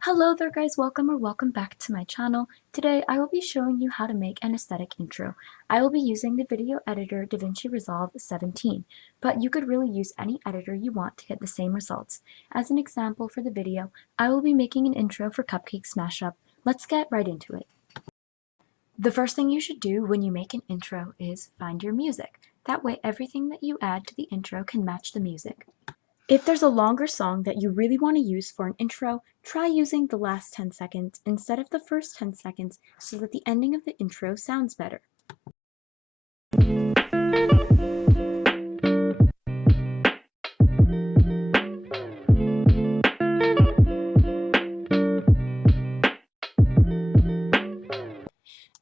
Hello there guys, welcome back to my channel. Today I will be showing you how to make an aesthetic intro. I will be using the video editor Davinci Resolve 17, but you could really use any editor you want to get the same results. As an example for the video, I will be making an intro for Cupcake Smash Up. Let's get right into it. The first thing you should do when you make an intro is find your music. That way everything that you add to the intro can match the music. If there's a longer song that you really want to use for an intro, try using the last 10 seconds instead of the first 10 seconds so that the ending of the intro sounds better.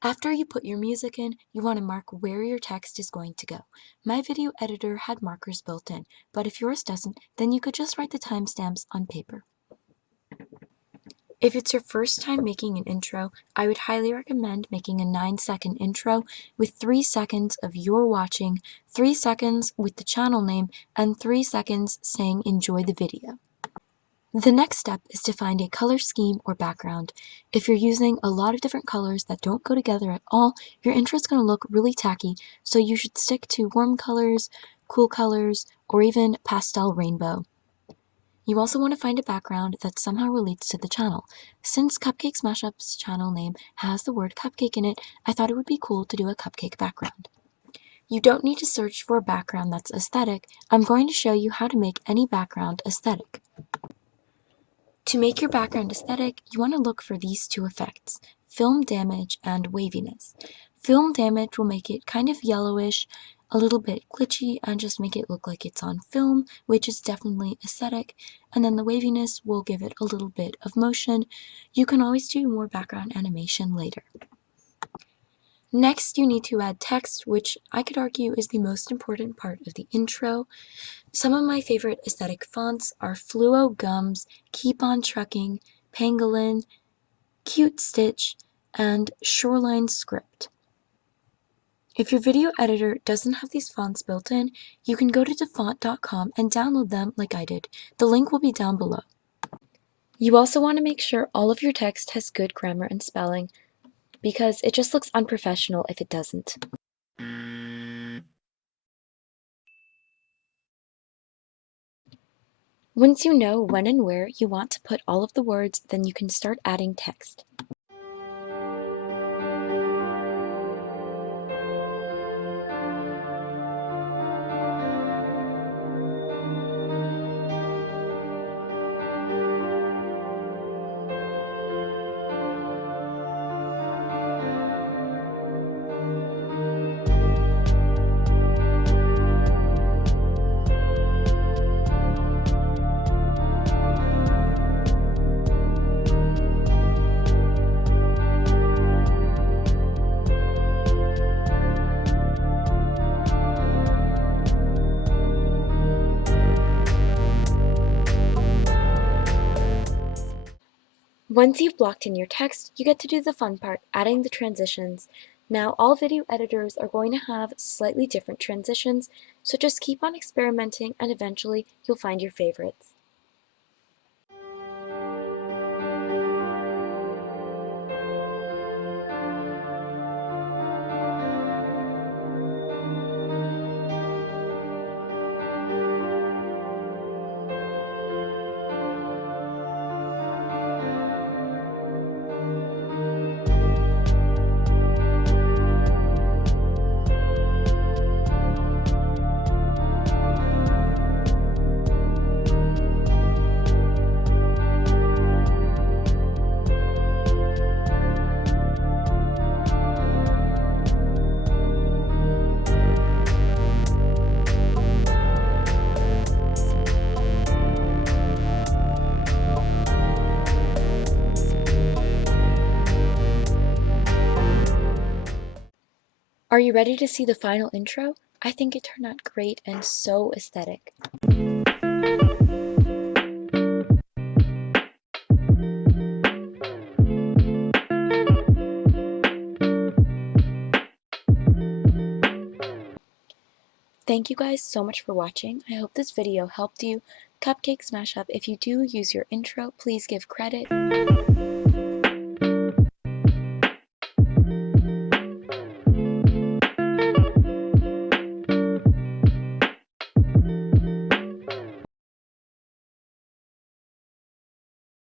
After you put your music in, you want to mark where your text is going to go. My video editor had markers built in, but if yours doesn't, then you could just write the timestamps on paper. If it's your first time making an intro, I would highly recommend making a 9-second intro with 3 seconds of your watching, 3 seconds with the channel name, and 3 seconds saying enjoy the video. The next step is to find a color scheme or background. If you're using a lot of different colors that don't go together at all, your intro is going to look really tacky, so you should stick to warm colors, cool colors, or even pastel rainbow. You also want to find a background that somehow relates to the channel. Since Cupcake Smash Up's channel name has the word cupcake in it, I thought it would be cool to do a cupcake background. You don't need to search for a background that's aesthetic. I'm going to show you how to make any background aesthetic. To make your background aesthetic, you want to look for these two effects, film damage and waviness. Film damage will make it kind of yellowish, a little bit glitchy, and just make it look like it's on film, which is definitely aesthetic, and then the waviness will give it a little bit of motion. You can always do more background animation later. Next, you need to add text, which I could argue is the most important part of the intro. Some of my favorite aesthetic fonts are Fluo Gums, Keep on Trucking, Pangolin, Cute Stitch, and Shoreline Script. If your video editor doesn't have these fonts built in, you can go to dafont.com and download them like I did. The link will be down below. You also want to make sure all of your text has good grammar and spelling, because it just looks unprofessional if it doesn't. Once you know when and where you want to put all of the words, then you can start adding text. Once you've blocked in your text, you get to do the fun part, adding the transitions. Now, all video editors are going to have slightly different transitions, so just keep on experimenting and eventually you'll find your favorites. Are you ready to see the final intro? I think it turned out great and so aesthetic. Thank you guys so much for watching. I hope this video helped you. Cupcake Smash Up, if you do use your intro, please give credit.